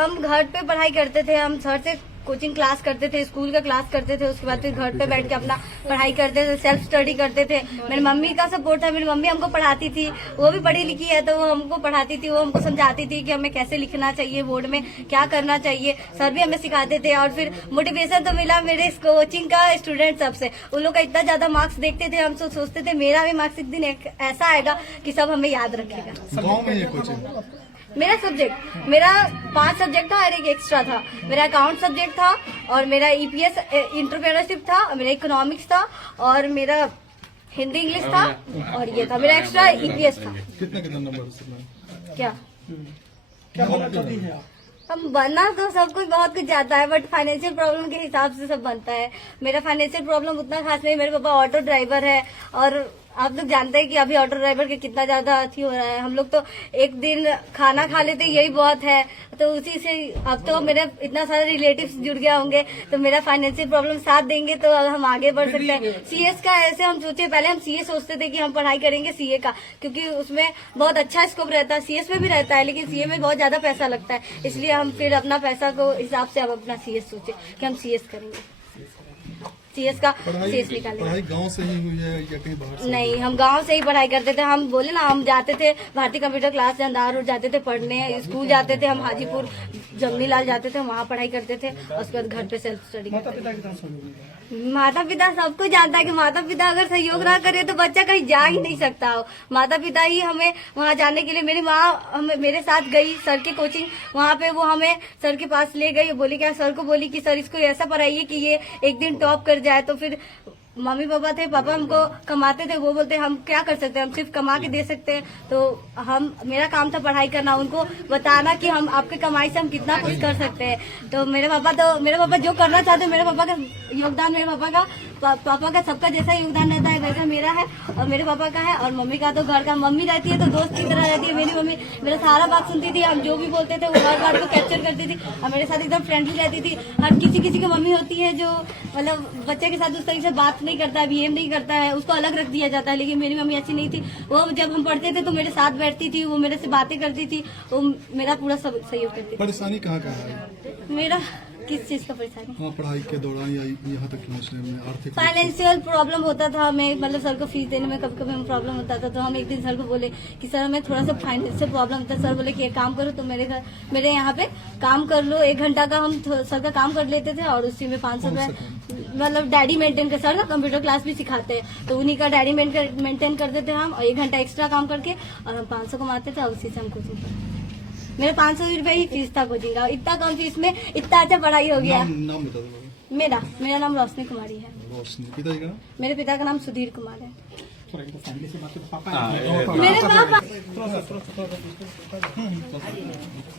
हम घर पे पढ़ाई करते थे, हम सर से कोचिंग क्लास करते थे, स्कूल का क्लास करते थे, उसके बाद फिर घर पे बैठ के अपना पढ़ाई करते थे, सेल्फ स्टडी करते थे। मेरी मम्मी का सपोर्ट था, मेरी मम्मी हमको पढ़ाती थी, वो भी पढ़ी लिखी है तो वो हमको पढ़ाती थी, वो हमको समझाती थी कि हमें कैसे लिखना चाहिए, बोर्ड में क्या करना चाहिए, सर भी हमें सिखाते थे। और फिर मोटिवेशन तो मिला मेरे इस कोचिंग का स्टूडेंट सबसे, उन लोग का इतना ज्यादा मार्क्स देखते थे, हम सोचते थे मेरा भी मार्क्स एक दिन ऐसा आएगा कि सब हमें याद रखेगा। गाँव में ये कोचिंग मेरा सब्जेक्ट, मेरा 5 सब्जेक्ट था और एक एक्स्ट्रा था। मेरा अकाउंट सब्जेक्ट था और मेरा ईपीएस एंटरप्रेन्योरशिप था, मेरा इकोनॉमिक्स था और मेरा हिंदी इंग्लिश था और ये था मेरा एक्स्ट्रा ईपीएस था। कितना नंबर क्या क्या बनना चाहती है आप? हम बनना तो सब कुछ बहुत कुछ जाता है, बट फाइनेंशियल प्रॉब्लम के हिसाब से सब बनता है। मेरा फाइनेंशियल प्रॉब्लम उतना खास नहीं, मेरे पापा ऑटो ड्राइवर है और आप लोग जानते हैं कि अभी ऑटो ड्राइवर के कितना ज्यादा अथी हो रहा है। हम लोग तो एक दिन खाना खा लेते यही बहुत है, तो उसी से अब तो मेरे इतना सारे रिलेटिव्स जुड़ गया होंगे, तो मेरा फाइनेंशियल प्रॉब्लम साथ देंगे तो हम आगे बढ़ सकते हैं। सीएस का ऐसे हम सोचे, पहले हम सीए सोचते थे कि हम पढ़ाई करेंगे सीए का, क्योंकि उसमें बहुत अच्छा स्कोप रहता है, सीएस में भी रहता है लेकिन सीए में बहुत ज्यादा पैसा लगता है, इसलिए हम फिर अपना पैसा को हिसाब से हम अपना सीएस सोचे कि हम सीएस करेंगे, सीएस का सीएस निकालेंगे। पढ़ाई गांव से ही हुई है या कहीं बाहर से? नहीं, हम गांव से ही पढ़ाई करते थे। हम बोले ना, हम जाते थे भारतीय कंप्यूटर क्लास से अंधार रोड जाते थे पढ़ने, स्कूल जाते थे, हम हाजीपुर जमनी लाल जाते थे, वहाँ पढ़ाई करते थे और उसके बाद घर पे सेल्फ स्टडी करते थे। माता पिता सबको जानता है कि माता पिता अगर सहयोग ना करे तो बच्चा कहीं जा ही नहीं सकता हो। माता पिता ही हमें वहाँ जाने के लिए, मेरी माँ मेरे साथ गई सर के कोचिंग, वहाँ पे वो हमें सर के पास ले गई, बोली क्या सर को बोली कि सर इसको ऐसा पढ़ाइए कि ये एक दिन टॉप कर जाए। तो फिर मम्मी पापा थे, पापा हमको कमाते थे, वो बोलते हम क्या कर सकते हैं, हम सिर्फ कमा के दे सकते हैं। तो हम, मेरा काम था पढ़ाई करना, उनको बताना कि हम आपके कमाई से हम कितना कुछ कर सकते हैं। तो मेरे पापा जो करना चाहते हैं, मेरे पापा का योगदान, मेरे पापा का सबका जैसा योगदान रहता है वैसा मेरा है और मेरे पापा का है। और मम्मी का तो घर का, मम्मी रहती है तो दोस्त की तरह रहती है। मेरी मम्मी मेरा सारा बात सुनती थी, हम जो भी बोलते थे वो हर बात को कैप्चर करती थी और मेरे साथ एकदम फ्रेंडली रहती थी। हर किसी की मम्मी होती है जो मतलब बच्चे के साथ उस तरीके से बात नहीं करता है, बिहेव नहीं करता है, उसको अलग रख दिया जाता है। लेकिन मेरी मम्मी ऐसी नहीं थी, वो जब हम पढ़ते थे तो मेरे साथ बैठती थी, वो मेरे से बातें करती थी, वो मेरा पूरा सहयोग करती थी। परेशानी कहाँ है? मेरा किस चीज का परेशानी? हाँ, पढ़ाई के दौरान या यहाँ तक पहुँचने में आर्थिक फाइनेंशियल प्रॉब्लम होता था हमें, मतलब सर को फीस देने में कभी कभी हमें प्रॉब्लम होता था। तो हम एक दिन सर को बोले कि सर हमें थोड़ा सा फाइनेंशियल प्रॉब्लम होता है। सर बोले कि एक काम करो, तो मेरे यहाँ पे काम कर लो, 1 घंटा का हम सर का काम कर लेते थे और उसी में 500 रुपए मतलब डायरी मेंटेन कर, सर ना कंप्यूटर क्लास भी सिखाते हैं तो उन्हीं का डायरी मेंटेन करते थे हम, और 1 घंटा एक्स्ट्रा काम करके और हम 500 कमाते थे और उसी से हम कोचिंग। मेरा 500 रुपए ही फीस था कोचिंग का, इतना कम फीस में इतना अच्छा पढ़ाई हो गया। नाम बता दो। मेरा नाम रोशनी कुमारी है। रोशनी। पिताजी का नाम? मेरे पिता का नाम सुधीर कुमार है। हाँ, मेरे पापा